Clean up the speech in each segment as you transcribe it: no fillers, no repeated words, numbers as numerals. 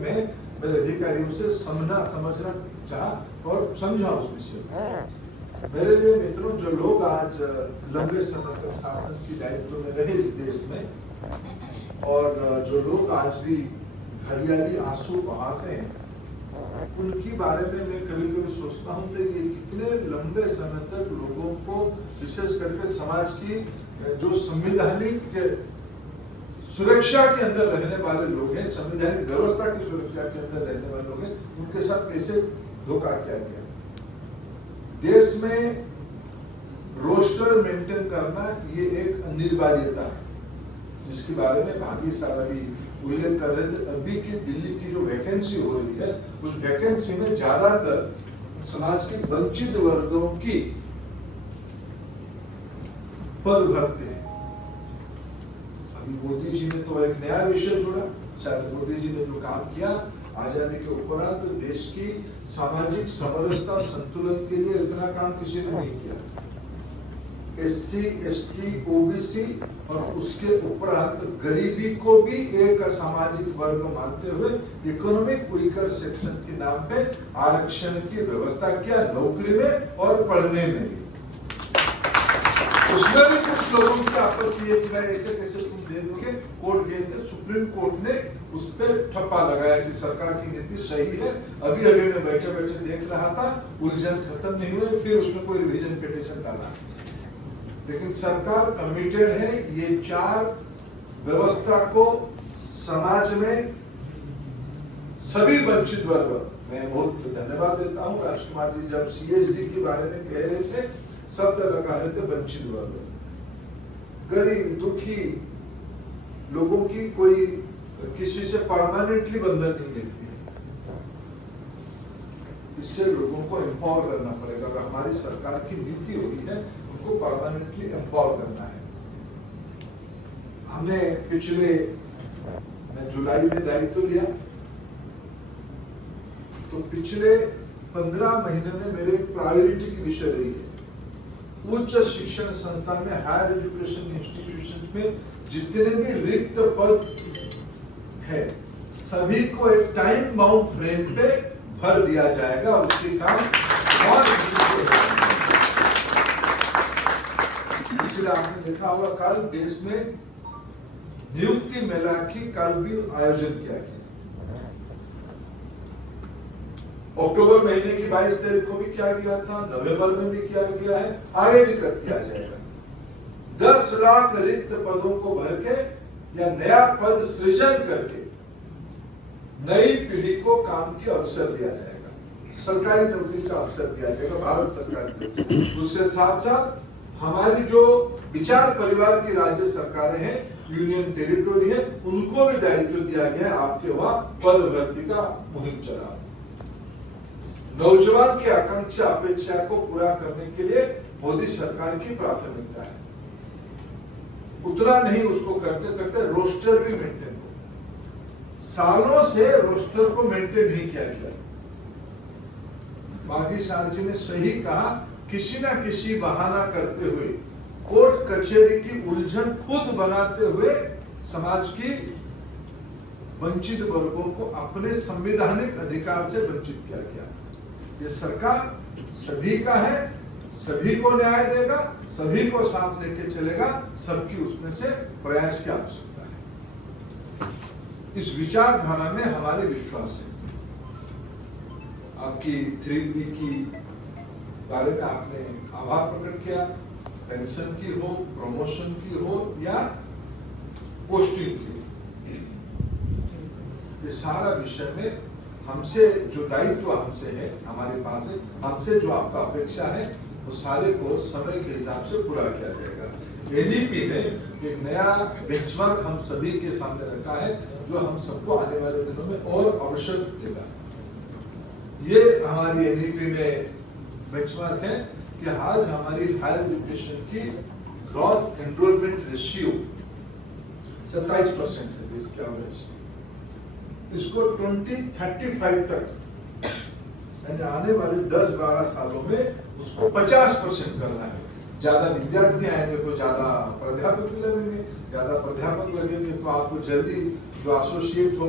मैं मेरे अधिकारियों से समझना चाहा और समझा उस विषय में। मेरे लिए मित्रों, जो लोग आज लंबे समय तक शासन की दायित्व में रहे इस देश में और जो लोग आज भी हरियाली आंसू बहाते हैं, उनकी बारे में मैं कभी कभी सोचता हूँ कि ये कितने लंबे समय तक लोगों को, विशेष करके समाज की जो संवैधानिक सुरक्षा के अंदर रहने वाले लोग हैं, संवैधानिक व्यवस्था की सुरक्षा के अंदर रहने वाले लोग हैं, उनके साथ कैसे धोखा किया गया। देश में रोस्टर मेंटेन करना ये एक अनिवार्यता है, जिसके बारे में भागी साहब अभी उल्लेख कर रहे थे। अभी की दिल्ली की जो वैकेंसी हो रही है, उस वैकेंसी में ज्यादातर समाज के वंचित वर्गों की पद भरते हैं। अभी मोदी जी ने तो एक नया विषय जोड़ा। शायद मोदी जी ने जो काम किया आजादी के उपरांत देश की सामाजिक समरसता और संतुलन के लिए इतना काम किसी ने नहीं किया। SC, ST, OBC और उसके उपरांत गरीबी को भी एक सामाजिक वर्ग मानते हुए इकोनॉमिक वीकर सेक्शन के नाम पे आरक्षण की व्यवस्था किया, नौकरी में और पढ़ने में भी। उसमें भी कुछ लोगों की आपत्ति है कि भाई ऐसे कैसे तुम दे दोगे। कोर्ट गए थे, सुप्रीम कोर्ट ने उस पर ठप्पा लगाया कि सरकार की नीति सही है। अभी मैं बैठे बैठे देख रहा था, उलझन खत्म नहीं हुई, फिर उसमें कोई रिवीजन पिटीशन डाला। लेकिन सरकार कमिटेड है ये चार व्यवस्था को समाज में सभी वंचित वर्ग। मैं बहुत धन्यवाद देता हूँ राजकुमार जी, जब CSD के बारे में कह रहे थे, शब्द लगा रहे थे वंचित वर्ग, गरीब दुखी लोगों की कोई किसी से परमानेंटली बंधन नहीं मिलती है। इससे लोगों को एम्पावर करना पड़ेगा और हमारी सरकार की नीति होगी है उनको परमानेंटली एम्पावर करना है। हमने पिछले जुलाई में दायित्व लिया, तो पिछले 15 महीने में मेरे एक प्रायोरिटी की विषय रही है, उच्च शिक्षण संस्थान में, हायर एजुकेशन इंस्टीट्यूशन में जितने भी रिक्त पद है सभी को एक टाइम बाउंड फ्रेम पे भर दिया जाएगा और उसके काम और इसलिए आपने देखा होगा कल देश में नियुक्ति मेला की कल भी आयोजन किया गया। अक्टूबर महीने की 22 तारीख को भी किया गया था, नवंबर में भी किया गया है, आगे भी किया जाएगा। 10 लाख रिक्त पदों को भर के या नया पद सृजन करके नई पीढ़ी को काम के अवसर दिया जाएगा, सरकारी नौकरी का अवसर दिया जाएगा भारत सरकार को। उसके साथ साथ हमारी जो विचार परिवार की राज्य सरकारें हैं, यूनियन टेरिटोरी है, उनको भी दायित्व दिया गया है आपके वहां पद भर्ती का मुहिम चला। नौजवान की आकांक्षा अपेक्षा को पूरा करने के लिए मोदी सरकार की प्राथमिकता है। उतना नहीं उसको करते करते रोस्टर भी मेंटेन हो। सालों से रोस्टर को मेंटेन नहीं किया गया। बागी साहब जी ने सही कहा, किसी ना किसी बहाना करते हुए, कोर्ट कचहरी की उलझन खुद बनाते हुए समाज की वंचित वर्गों को अपने संवैधानिक अधिकार से वंचित किया गया। ये सरकार सभी का है, सभी को न्याय देगा, सभी को साथ लेके चलेगा, सबकी उसमें से प्रयास की आवश्यकता है। इस विचारधारा में हमारे विश्वास है। आपकी 3B की बारे में आपने आभार प्रकट किया, पेंशन की हो, प्रमोशन की हो या पोस्टिंग की, ये सारा विषय में हमसे जो दायित्व हमसे है, हमारे पास है, हमसे जो आपका अपेक्षा है, वो सारे को समय के हिसाब से पूरा किया जाएगा। NEP ने एक नया बेंचमार्क हम सभी के सामने रखा है, जो हम सबको आने वाले दिनों में और अवसर देगा। ये हमारी NEP में बेंचमार्क है कि आज हमारी हायर एजुकेशन की ग्रॉस एनरोलमेंट रेशियो 27% है देश के एवरेज। इसको 2035 तक यानी आने वाले 10-12 सालों में उसको 50% करना है। ज्यादा विद्यार्थी आएंगे तो ज्यादा प्राध्यापक लगेंगे, ज्यादा प्राध्यापक लगेंगे तो आपको जल्दी जो एसोसिएट हो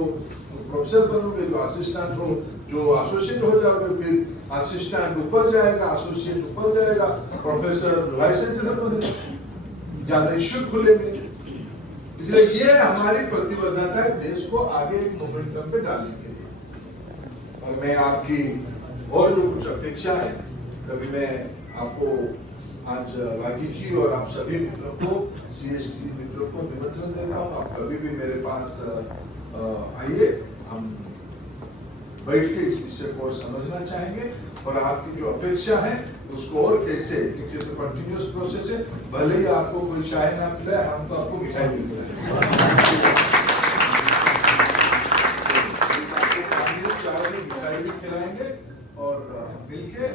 प्रोफेसर बनोगे, जो असिस्टेंट हो, जो एसोसिएट हो जाओगे, फिर असिस्टेंट ऊपर जाएगा, एसोसिएट ऊपर जाएगा, प्रोफेसर लाइसेंसर बनेगा, ज्यादा इश्यू खुलेंगे। इसलिए ये हमारी प्रतिबद्धता है देश को आगे एक मोमेंटम पे डालने के लिए। और मैं आपकी और जो कुछ अपेक्षा है, कभी मैं आपको आज वागी जी और आप सभी मित्रों को, CST मित्रों को निमंत्रण देता हूँ, आप कभी भी मेरे पास आइए, हम बैठ के इस विषय को और समझना चाहेंगे और आपकी जो अपेक्षा है उसको और कैसे, क्योंकि तो कंटिन्यूस प्रोसेस है, भले ही आपको कोई चाय ना पिलाए, हम तो आपको मिठाई भी खिलाएंगे, चाय भी मिठाई भी खिलाएंगे और मिलके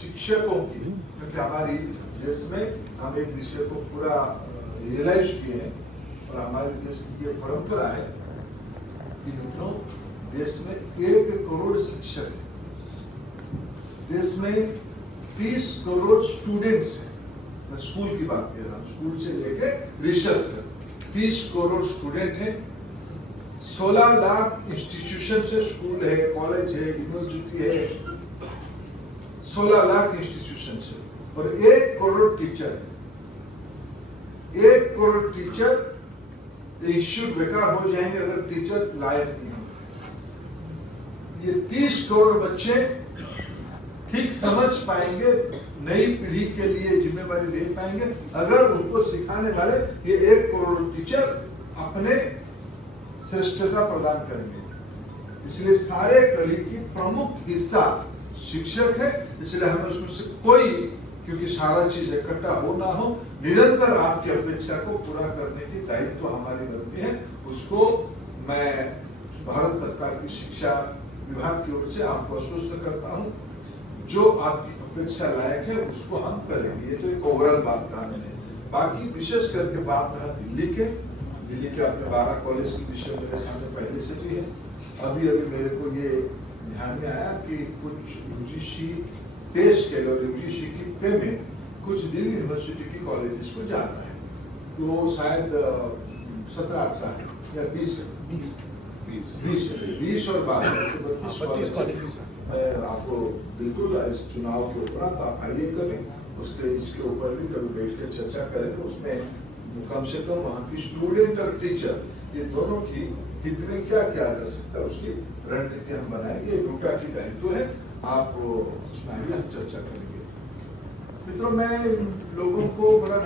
शिक्षकों की, क्योंकि हमारी देश में हम एक विषय को पूरा रियलाइज किए हैं और हमारे देश की ये परंपरा है कि मित्रों, देश में 1 करोड़ शिक्षक है, देश में 30 करोड़ स्टूडेंट्स हैं, मैं स्कूल की बात कर रहा हूँ, स्कूल से लेके रिसर्च तक 30 करोड़ स्टूडेंट हैं, 16 लाख इंस्टीट्यूशन से, स्कूल है, कॉलेज है, यूनिवर्सिटी है, 16 लाख इंस्टीट्यूशन से, और 1 करोड़ टीचर है। 1 करोड़ टीचर इश्यू बेकार हो जाएंगे अगर टीचर लायक नहीं होंगे। ये 30 करोड़ बच्चे ठीक समझ पाएंगे, नई पीढ़ी के लिए जिम्मेवारी ले पाएंगे अगर उनको सिखाने वाले ये 1 करोड़ टीचर अपने श्रेष्ठता प्रदान करेंगे। इसलिए सारे कली की प्रमुख हिस्सा शिक्षक है, इसलिए हमें उसमें से कोई, क्योंकि सारा चीज इकट्ठा हो ना हो, निरंतर आपकी अपेक्षा को पूरा करने की दायित्व तो हमारी बनती है। उसको मैं भारत सरकार की शिक्षा विभाग की ओर से आपको आश्वस्त करता हूं, जो आपकी अपेक्षा लायक है उसको हम करेंगे। ये तो एक ओवरऑल बात कहा मैंने। बाकी विशेष करके बात रहा दिल्ली के अपने 12 कॉलेज के विषय मेरे सामने पहले से भी है। अभी मेरे को ये ध्यान में आया कि कुछ UGC पे स्केल और UGC की पेमेंट कुछ दिल्ली यूनिवर्सिटी की कॉलेजेस को जाना है, तो शायद 17-18 या 20 और 32 कॉलेज। आपको बिल्कुल इस चुनाव के उपरांत आप आइए कभी, इसके ऊपर भी कभी बैठ के चर्चा करेंगे। उसमें कम से कम वहाँ की स्टूडेंट और टीचर ये दोनों की हित में क्या किया जा सकता है उसकी रणनीति हम बनाएंगे। ये डूटा की दायित्व है, आप उसमें आइए, हम चर्चा करेंगे। मित्रों, मैं लोगों को बड़ा